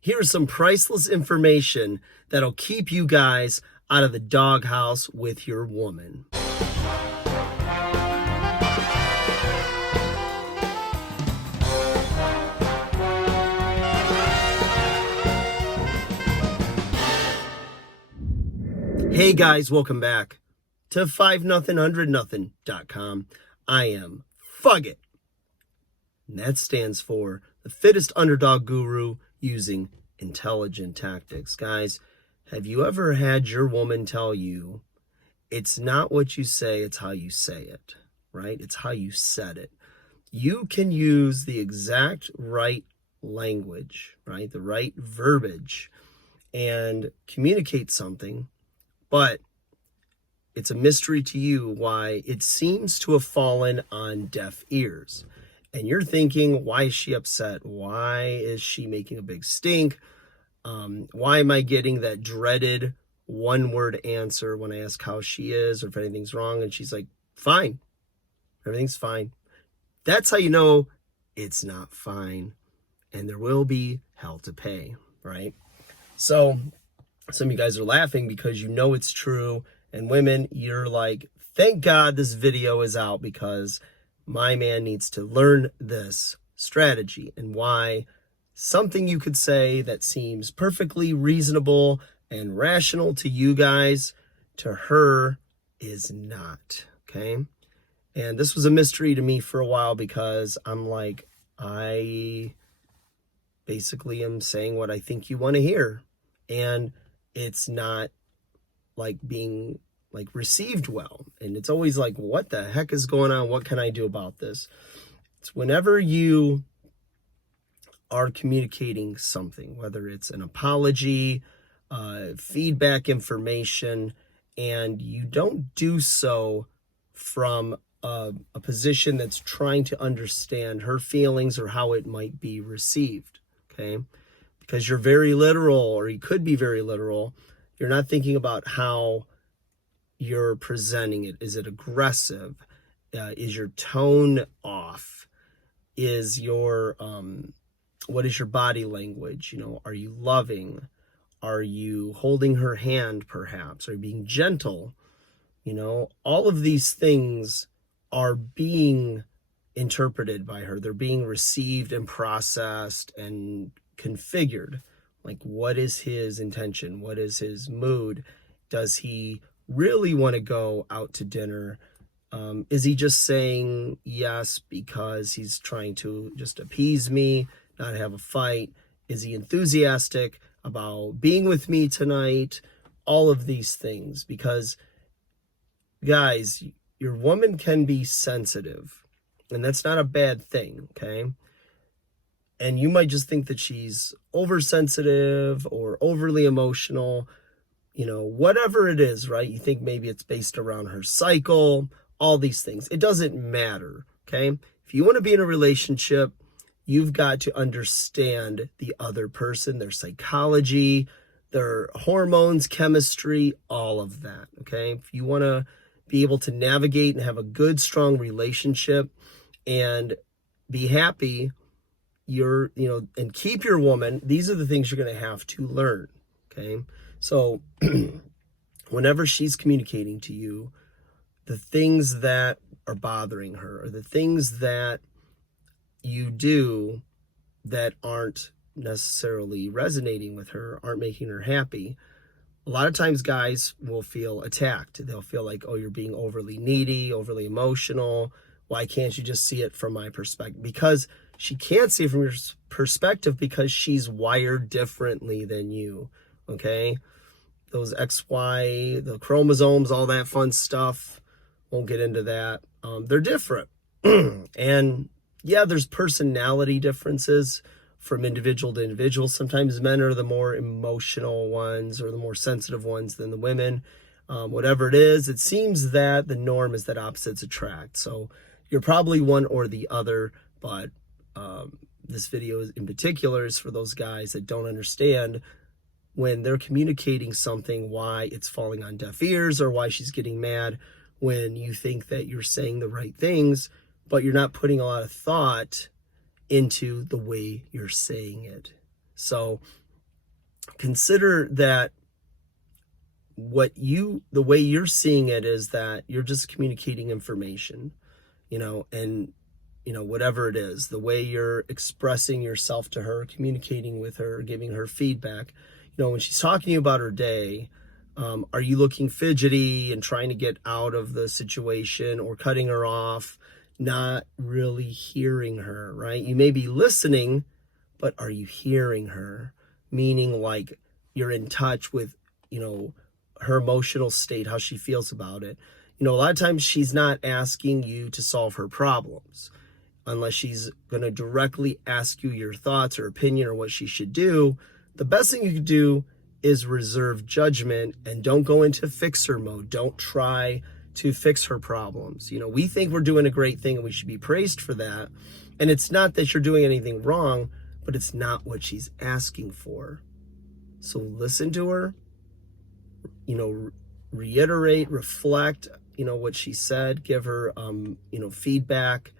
Here's some priceless information that'll keep you guys out of the doghouse with your woman. Hey guys, welcome back to 5nothing100nothing.com. I am Fugget, and that stands for the fittest underdog guru using intelligent tactics. Guys, have you ever had your woman tell you it's not what you say, it's how you say it, right? It's how you said it. You can use the exact right language, right? The right verbiage and communicate something, but it's a mystery to you why it seems to have fallen on deaf ears. And you're thinking, why is she upset? Why is she making a big stink? Why am I getting that dreaded one-word answer when I ask how she is or if anything's wrong? And she's like, fine. Everything's fine. That's how you know it's not fine. And there will be hell to pay, right? So some of you guys are laughing because you know it's true. And women, you're like, thank God this video is out because my man needs to learn this strategy and why something you could say that seems perfectly reasonable and rational to you guys, to her is not, okay? And this was a mystery to me for a while because I'm like, I basically am saying what I think you want to hear. And it's not like being like received well. And it's always like, what the heck is going on? What can I do about this? It's whenever you are communicating something, whether it's an apology, feedback information, and you don't do so from a position that's trying to understand her feelings or how it might be received, okay? Because you're very literal, or you could be very literal. You're not thinking about how you're presenting it. Is it aggressive? Is your tone off? Is your, what is your body language? You know, are you loving? Are you holding her hand perhaps? Are you being gentle? You know, all of these things are being interpreted by her. They're being received and processed and configured. Like, what is his intention? What is his mood? Does he really want to go out to dinner? Is he just saying yes because he's trying to just appease me, not have a fight? Is he enthusiastic about being with me tonight? All of these things, because guys, your woman can be sensitive, and that's not a bad thing, okay? And you might just think that she's oversensitive or overly emotional, you know, whatever it is, right? You think maybe it's based around her cycle, all these things. It doesn't matter, okay? If you want to be in a relationship, you've got to understand the other person, their psychology, their hormones, chemistry, all of that, okay? If you want to be able to navigate and have a good, strong relationship and be happy, and keep your woman, these are the things you're going to have to learn, okay? So whenever she's communicating to you, the things that are bothering her, or the things that you do that aren't necessarily resonating with her, aren't making her happy, a lot of times guys will feel attacked. They'll feel like, oh, you're being overly needy, overly emotional. Why can't you just see it from my perspective? Because she can't see it from your perspective because she's wired differently than you, okay? Those XY, the chromosomes, all that fun stuff, won't get into that. They're different. And yeah, there's personality differences from individual to individual. Sometimes men are the more emotional ones or the more sensitive ones than the women. Whatever it is, it seems that the norm is that opposites attract. So you're probably one or the other, but this video in particular is for those guys that don't understand when they're communicating something, why it's falling on deaf ears or why she's getting mad when you think that you're saying the right things, but you're not putting a lot of thought into the way you're saying it. So consider that the way you're seeing it is that you're just communicating information, and whatever it is, the way you're expressing yourself to her, communicating with her, giving her feedback, when she's talking to you about her day, are you looking fidgety and trying to get out of the situation, or cutting her off, not really hearing her, right? You may be listening, but are you hearing her? Meaning, like, you're in touch with, her emotional state, how she feels about it. A lot of times she's not asking you to solve her problems unless she's going to directly ask you your thoughts or opinion or what she should do. The best thing you can do is reserve judgment and don't go into fixer mode. Don't try to fix her problems. We think we're doing a great thing and we should be praised for that. And it's not that you're doing anything wrong, but it's not what she's asking for. So listen to her, reiterate, reflect, what she said, give her, feedback,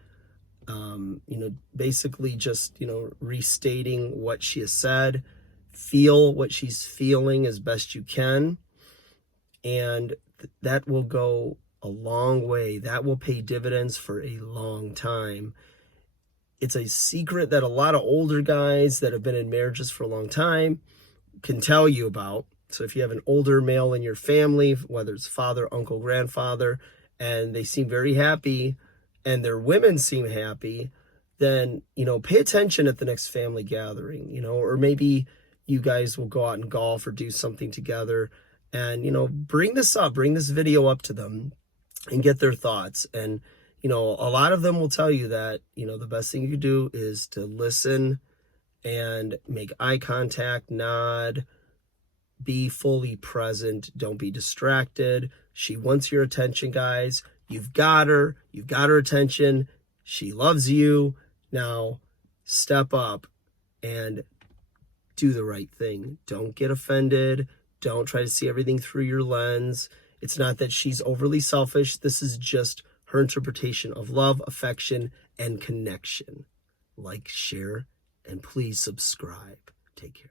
basically just, restating what she has said, feel what she's feeling as best you can. And that will go a long way. That will pay dividends for a long time. It's a secret that a lot of older guys that have been in marriages for a long time can tell you about. So if you have an older male in your family, whether it's father, uncle, grandfather, and they seem very happy and their women seem happy, then, pay attention at the next family gathering, or maybe you guys will go out and golf or do something together and, bring this video up to them and get their thoughts. And, a lot of them will tell you that, the best thing you can do is to listen and make eye contact, nod, be fully present. Don't be distracted. She wants your attention, guys. You've got her attention. She loves you. Now step up and do the right thing. Don't get offended. Don't try to see everything through your lens. It's not that she's overly selfish. This is just her interpretation of love, affection, and connection. Like, share, and please subscribe. Take care.